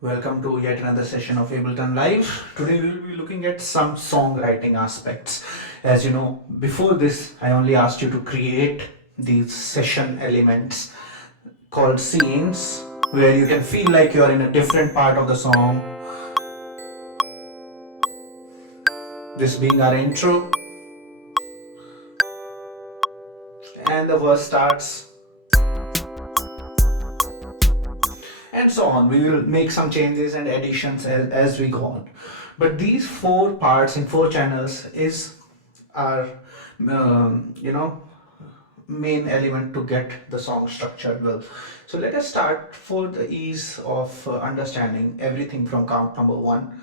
Welcome to yet another session of Ableton Live. Today we will be looking at some songwriting aspects. As you know, before this, I only asked you to create these session elements called scenes where you can feel like you're in a different part of the song. This being our intro, and the verse starts, and so on. We will make some changes and additions as we go on. But these four parts in four channels is our, you know, main element to get the song structured well. So let us start for the ease of understanding everything from count number one.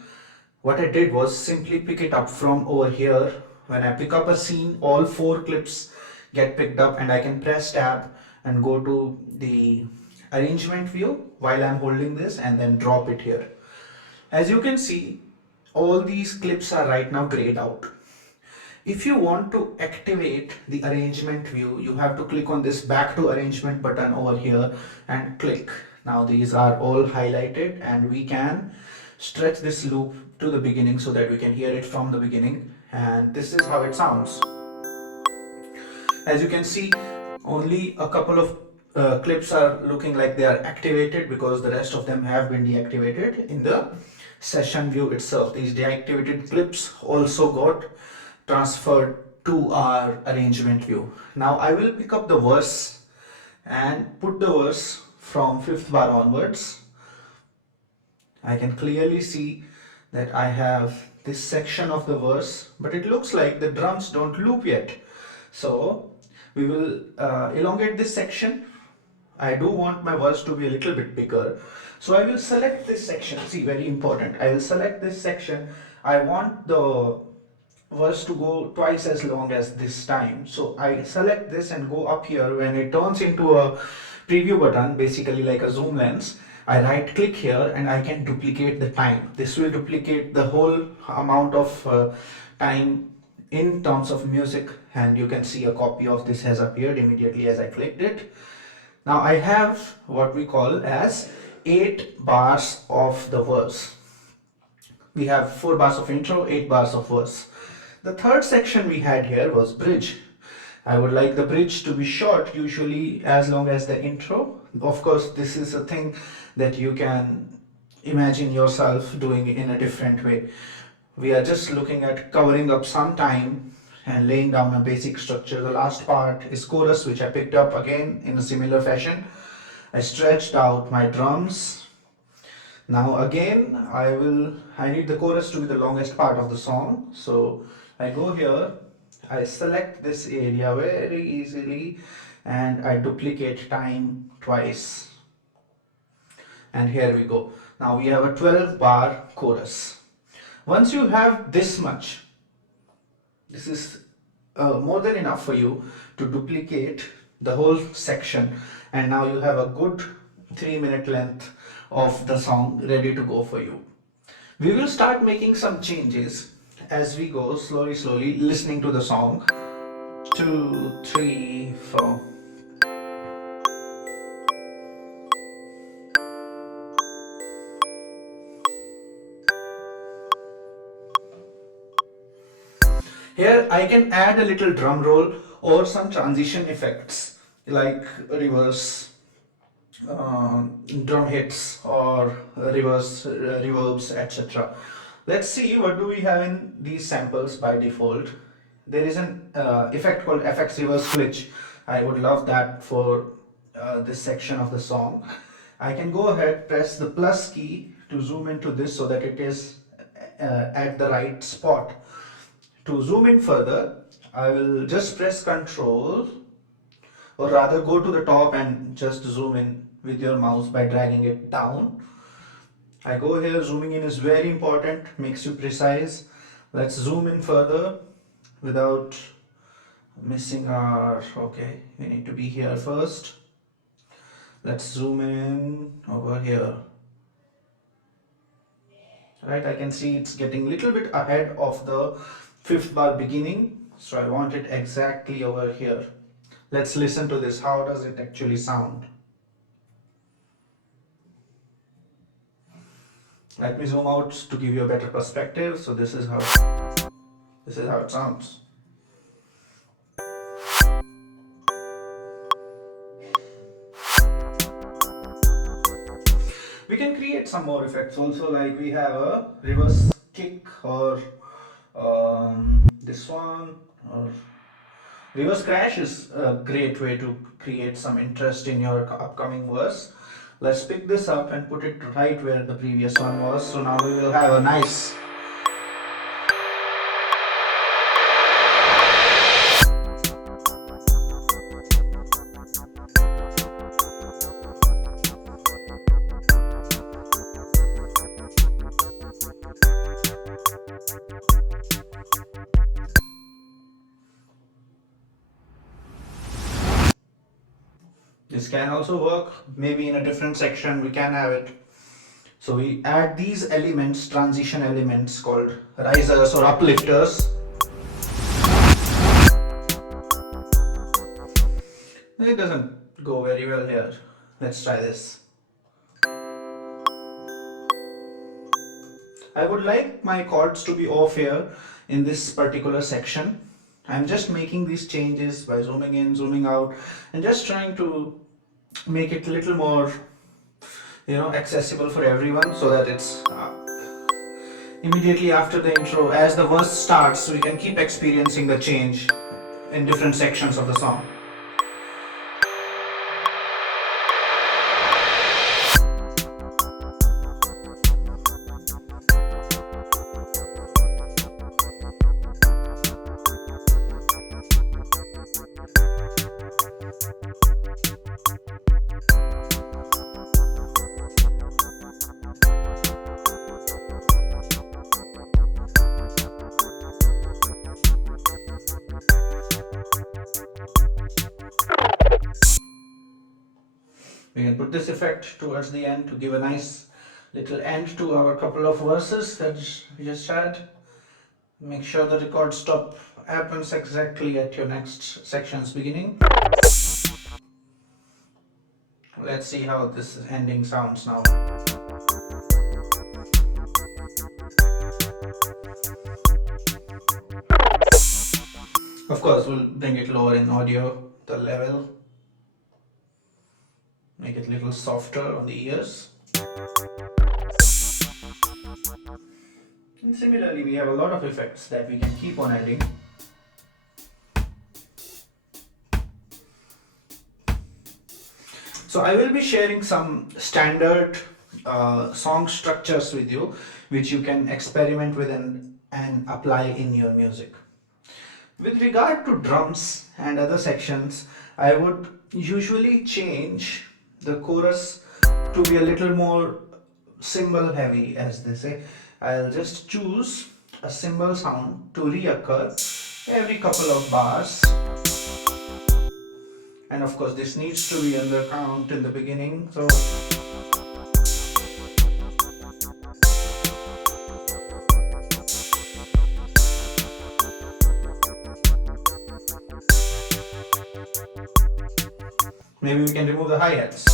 What I did was simply pick it up from over here. When I pick up a scene, all four clips get picked up and I can press tab and go to the arrangement view while I'm holding this and then drop it here. As you can see, all these clips are right now grayed out. If you want to activate the arrangement view, you have to click on this back to arrangement button over here and click. Now these are all highlighted and we can stretch this loop to the beginning so that we can hear it from the beginning, and this is how it sounds. As you can see, only a couple of clips are looking like they are activated because the rest of them have been deactivated in the session view itself. These deactivated clips also got transferred to our arrangement view. Now I will pick up the verse and put the verse from fifth bar onwards. I can clearly see that I have this section of the verse, but it looks like the drums don't loop yet. So we will elongate this section. I do want my verse to be a little bit bigger. So I will select this section. See, very important. I will select this section. I want the verse to go twice as long as this time. So I select this and go up here. When it turns into a preview button, basically like a zoom lens, I right click here and I can duplicate the time. This will duplicate the whole amount of time in terms of music, and you can see a copy of this has appeared immediately as I clicked it. Now I have what we call as 8 bars of the verse. We have 4 bars of intro, 8 bars of verse. The third section we had here was bridge. I would like the bridge to be short, usually as long as the intro. Of course, this is a thing that you can imagine yourself doing in a different way. We are just looking at covering up some time and laying down a basic structure. The last part is chorus, which I picked up again in a similar fashion. I stretched out my drums. Now again, I need the chorus to be the longest part of the song. So I go here, I select this area very easily and I duplicate time twice. And here we go. Now we have a 12 bar chorus. Once you have this much, this is more than enough for you to duplicate the whole section, and now you have a good 3-minute length of the song ready to go for you. We will start making some changes as we go slowly listening to the song. 2, 3, 4. Here I can add a little drum roll or some transition effects like reverse drum hits or reverse reverbs, etc. Let's see what do we have in these samples by default. There is an effect called FX reverse glitch. I would love that for this section of the song. I can go ahead, press the plus key to zoom into this so that it is at the right spot. To zoom in further, I will just press Ctrl, or rather go to the top and just zoom in with your mouse by dragging it down. I go here, zooming in is very important, makes you precise. Let's zoom in further without missing our, okay, we need to be here first. Let's zoom in over here. right? I can see it's getting a little bit ahead of the fifth bar beginning, so I want it exactly over here. Let's listen to this. How does it actually sound? Let me zoom out to give you a better perspective. So this is how it sounds. We can create some more effects also, like we have a reverse kick, or this one, or reverse crash is a great way to create some interest in your upcoming verse. Let's pick this up and put it right where the previous one was. So now we will have a nice. This can also work, maybe in a different section we can have it. So we add these elements, transition elements called risers or uplifters. It doesn't go very well here. Let's try this. I would like my chords to be off here in this particular section. I'm just making these changes by zooming in, zooming out, and just trying to make it a little more, accessible for everyone, so that it's immediately after the intro, as the verse starts, we can keep experiencing the change in different sections of the song. We can put this effect towards the end to give a nice little end to our couple of verses that we just had. Make sure the record stop happens exactly at your next section's beginning. Let's see how this ending sounds now. Of course, we'll bring it lower in audio, the level. Make it a little softer on the ears. And similarly, we have a lot of effects that we can keep on adding. So I will be sharing some standard song structures with you, which you can experiment with and apply in your music. With regard to drums and other sections, I would usually change the chorus to be a little more cymbal heavy, as they say. I'll just choose a cymbal sound to reoccur every couple of bars. And of course this needs to be under count in the beginning. So maybe we can remove the hi-hats.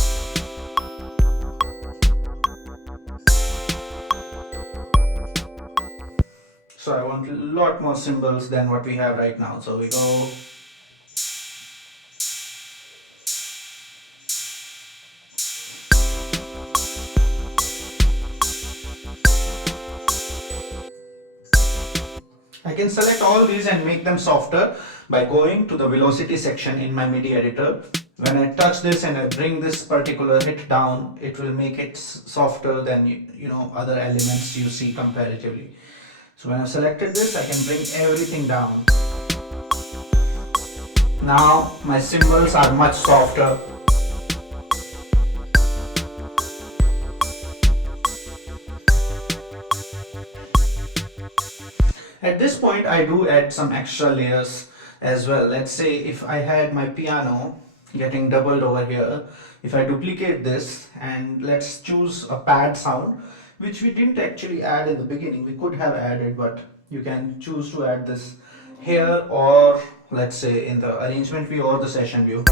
So I want a lot more cymbals than what we have right now. So we go. I can select all these and make them softer by going to the velocity section in my MIDI editor. When I touch this and I bring this particular hit down, it will make it softer than other elements you see comparatively. So when I've selected this, I can bring everything down. Now my cymbals are much softer. At this point, I do add some extra layers as well. Let's say if I had my piano getting doubled over here, if I duplicate this and let's choose a pad sound, which we didn't actually add in the beginning. We could have added, but you can choose to add this here, or let's say in the arrangement view or the session view.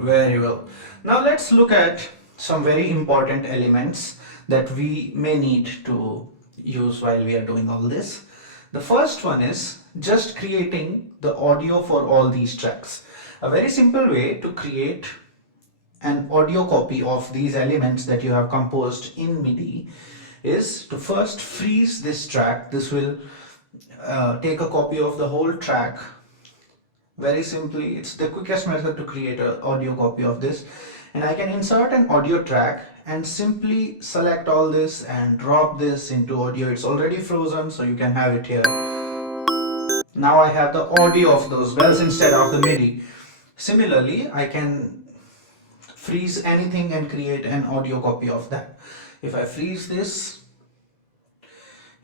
Very well. Now let's look at some very important elements that we may need to use while we are doing all this. The first one is just creating the audio for all these tracks. A very simple way to create an audio copy of these elements that you have composed in MIDI is to first freeze this track. This will take a copy of the whole track. Very simply, it's the quickest method to create an audio copy of this, and I can insert an audio track and simply select all this and drop this into audio. It's already frozen, so you can have it here. Now I have the audio of those bells instead of the MIDI. Similarly, I can freeze anything and create an audio copy of that. If I freeze this,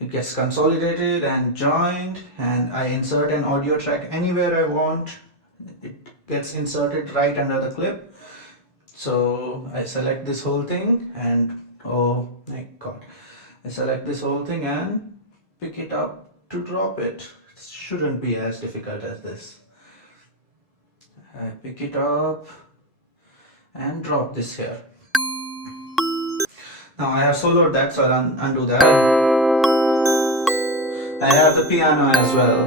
it gets consolidated and joined, and I insert an audio track anywhere I want. It gets inserted right under the clip. So I select this whole thing and oh my god, I select this whole thing and pick it up to drop it. It shouldn't be as difficult as this. I pick it up and drop this here. Now I have soloed that, so I'll undo that. I have the piano as well.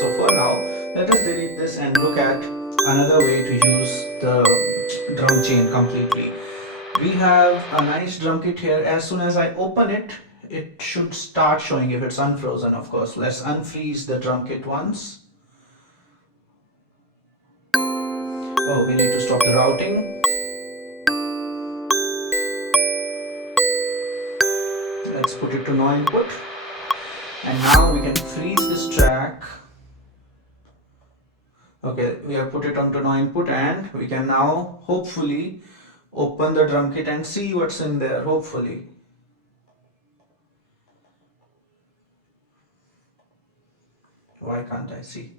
So for now, let us delete this and look at another way to use the drum chain completely. We have a nice drum kit here. As soon as I open it, it should start showing if it's unfrozen, of course. Let's unfreeze the drum kit once. Oh, we need to stop the routing. Let's put it to no input. And now we can freeze this track. Okay, we have put it onto no input, and we can now hopefully open the drum kit and see what's in there, hopefully. Why can't I see?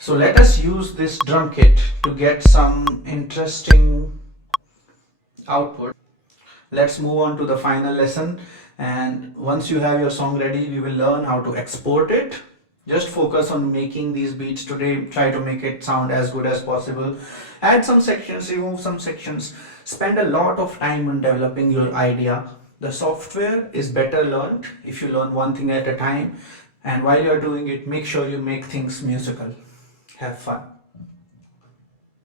So let us use this drum kit to get some interesting output. Let's move on to the final lesson, and once you have your song ready, we will learn how to export it. Just focus on making these beats today. Try to make it sound as good as possible. Add some sections, remove some sections. Spend a lot of time on developing your idea. The software is better learned if you learn one thing at a time, and while you're doing it, make sure you make things musical. Have fun.